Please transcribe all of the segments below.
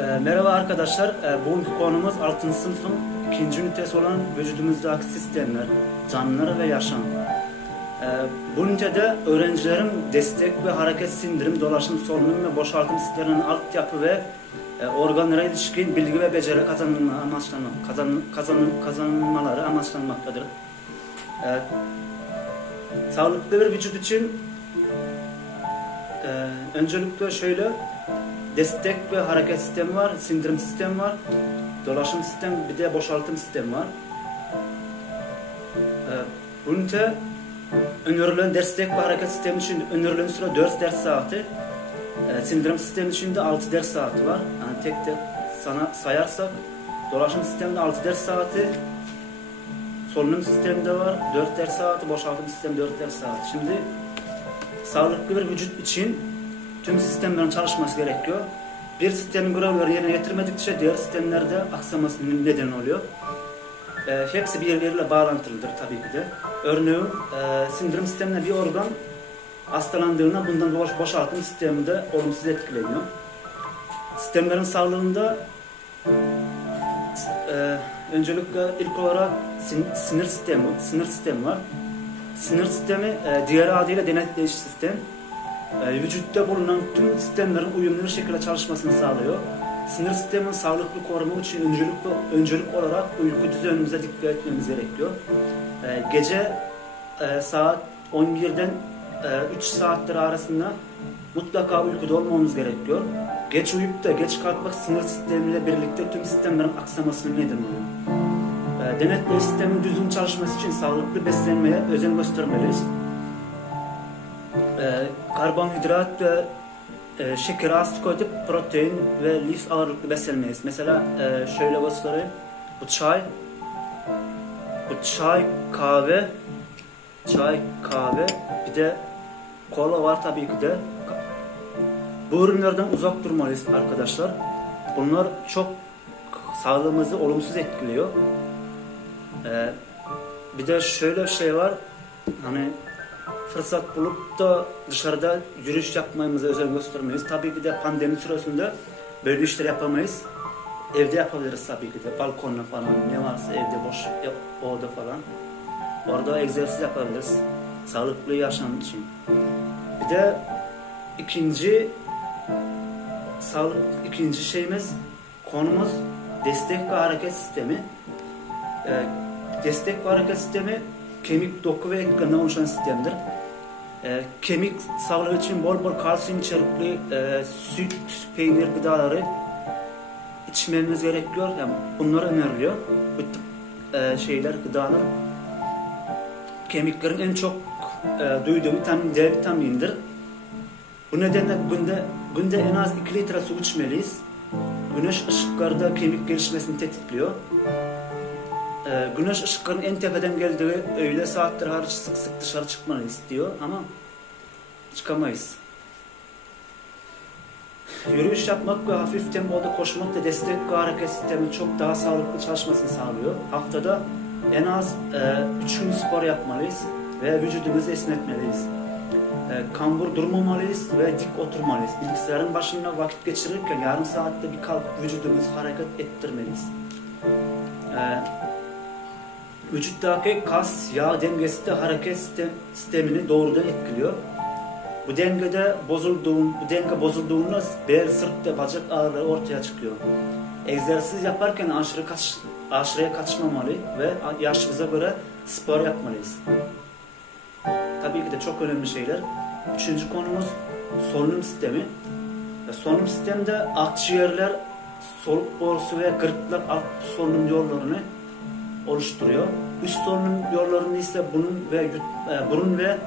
Merhaba arkadaşlar. Bugünkü konumuz 6. sınıfın 2. ünitesi olan vücudumuzdaki sistemler, canlılar ve yaşam. Bu ünitede öğrencilerin destek ve hareket, sindirim, dolaşım, solunum ve boşaltım sistemlerinin altyapı ve organlara ilişkin bilgi ve beceri kazanılmaları amaçlanmaktadır. Sağlıklı bir vücut için öncelikle şöyle destek ve hareket sistemi var, sindirim sistemi var, dolaşım sistemi, bir de boşaltım sistemi var. Bu ünite önerilen destek ve hareket sistemi için önerilen süre 4 ders saati, sindirim sistemi için de 6 ders saati var. Yani tek tek sana sayarsak dolaşım sisteminde 6 ders saati, solunum sisteminde var 4 ders saati, boşaltım sistemi 4 ders saati. Şimdi sağlıklı bir vücut için tüm sistemlerin çalışması gerekiyor. Bir sistemin görevleri yerine getirmedikçe diğer sistemlerde aksaması neden oluyor. Hepsi birbiriyle bağlantılıdır tabii ki de. Örneğin sindirim sisteminde bir organ hastalandığında bundan boşaltım sistemi de olumsuz etkileniyor. Sistemlerin sağlığında öncelikle ilk olarak sinir sistemi var. Sinir sistemi diğer adıyla denetleyici sistem. Vücutta bulunan tüm sistemlerin uyumlu bir şekilde çalışmasını sağlıyor. Sinir sisteminin sağlıklı korumak için öncelik olarak uyku düzenimize dikkat etmemiz gerekiyor. Gece saat 11'den 3 saatler arasında mutlaka uykuda olmamız gerekiyor. Geç uyup da geç kalkmak sinir sistemiyle birlikte tüm sistemlerin aksamasına neden oluyor. Denetleyici sistemin düzgün çalışması için sağlıklı beslenmeye özen göstermeliyiz. Karbonhidrat ve şeker az koyup protein ve lif ağırlıklı beslenmeliyiz. Mesela şöyle göstereyim. Bu çay, kahve, bir de kola var tabii ki de. Bu ürünlerden uzak durmalıyız arkadaşlar. Bunlar çok sağlığımızı olumsuz etkiliyor. Bir de şöyle bir şey var. Hani fırsat bulup da dışarıda yürüyüş yapmamıza özen göstermeyiz. Tabii ki de pandemi süresinde böyle işler yapamayız. Evde yapabiliriz tabii ki de. Balkonda falan, ne varsa evde boş oda falan. Orada egzersiz yapabiliriz. Sağlıklı yaşam için. Bir de ikinci şeyimiz, konumuz destek ve hareket sistemi. Destek ve hareket sistemi kemik, doku ve etkilerden oluşan sistemdir. Kemik sağlığı için bol bol kalsiyum içerikli süt, peynir gıdaları içmemiz gerekiyor. Yani bunlar öneriliyor. Bu tip gıdalar. Kemiklerin en çok duyduğu vitamin D vitaminidir. Bu nedenle günde en az 2 litre su içmeliyiz. Güneş ışıkları da kemik gelişmesini tetikliyor. Güneş ışıklarının en tepeden geldiği öğle saatler hariç sık sık dışarı çıkmalıyız diyor ama çıkamayız. Yürüyüş yapmak ve hafif tempoda koşmak da destek ve hareket sisteminin çok daha sağlıklı çalışmasını sağlıyor. Haftada en az 3 gün spor yapmalıyız ve vücudumuzu esnetmeliyiz. Kambur durmamalıyız ve dik oturmalıyız. Bilgisayarın başında vakit geçirirken yarım saatte bir kalkıp vücudumuzu hareket ettirmeliyiz. Vücuttaki kas, yağ dengesi de hareket sistemini doğrudan etkiliyor. Bu denge bozulduğunda bel, sırt ve bacak ağrıları ortaya çıkıyor. Egzersiz yaparken aşırıya kaçmamalı ve yaşımıza göre spor yapmalıyız. Tabii ki de çok önemli şeyler. Üçüncü konumuz solunum sistemi. Solunum sisteminde akciğerler, soluk borusu ve gırtlak alt solunum yollarını oluşturuyor. Üst solunum yollarında ise burun ve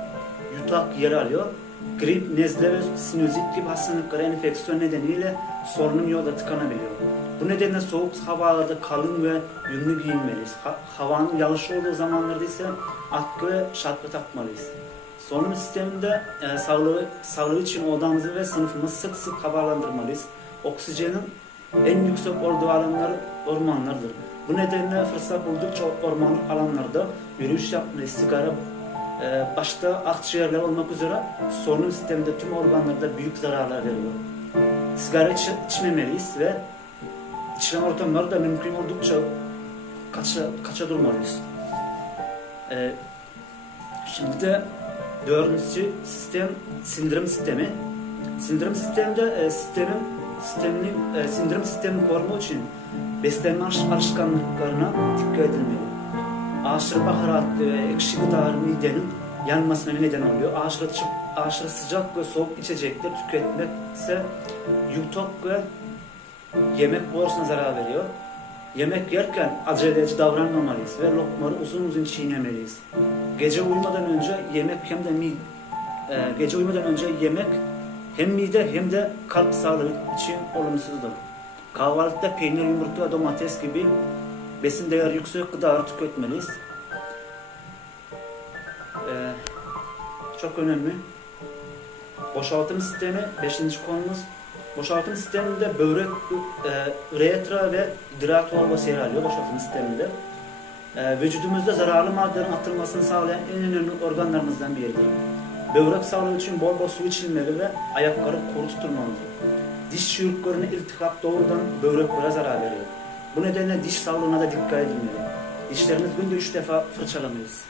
yutak yer alıyor. Grip, nezle ve sinüzit gibi hastalıklar enfeksiyon nedeniyle solunum yolda tıkanabiliyor. Bu nedenle soğuk havalarda kalın ve yünlü giyinmeliyiz. Havanın yağışlı olduğu zamanlarda ise atkı ve şapka takmalıyız. Solunum sisteminde sağlığı için odamızı ve sınıfımızı sık sık havalandırmalıyız. Oksijenin en yüksek olduğu alanlar ormanlardır. Bu nedenle fırsat buldukça ormanlık alanlarda yürüyüş yapmalıyız. Sigara başta akciğerler olmak üzere solunum sisteminde tüm organlarda büyük zararlar veriyor. Sigara içmemeliyiz ve içilen ortamları da mümkün oldukça kaça durmalıyız. Şimdi de dördüncü sistem sindirim sistemi. Sindirim sisteminde sindirim sistemini korumak için beslenme alışkanlıklarına dikkat edilmeli. Aşırı baharatlı ve ekşi gıdalar midenin yanmasına neden oluyor. Aşırı sıcak ve soğuk içecekler tüketmek ise yutak ve yemek borusuna zarar veriyor. Yemek yerken aceleci davranmamalıyız ve lokmaları uzun uzun çiğnemeliyiz. Gece uyumadan önce yemek hem mide hem de kalp sağlığı için olumsuzdur. Kahvaltıda peynir, yumurta, domates gibi besin değeri yüksek gıdaları tüketmeliyiz. Çok önemli. Boşaltım sistemi 5. konumuz. Boşaltım sisteminde böbrek, üretra ve hidrato olması yer alıyor boşaltım sisteminde. Vücudumuzda zararlı maddelerin atılmasını sağlayan en önemli organlarımızdan biridir. Böbrek sağlığı için bol bol su içilmeli ve ayakları kuru tutulmalıdır. Diş çürüklerine iltihap doğrudan böbreklere zarar veriyor. Bu nedenle diş sağlığına da dikkat edilmeli. Dişlerimiz günde 3 defa fırçalamalıyız.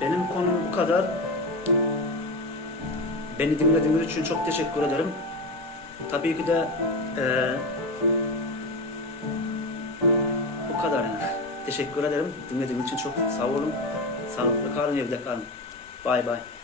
Benim konum bu kadar. Beni dinlediğiniz için çok teşekkür ederim. Tabii ki de bu kadar yani. Teşekkür ederim. Dinlediğiniz için çok sağ olun. Sağlıklı kalın, evde kalın. Bye bye.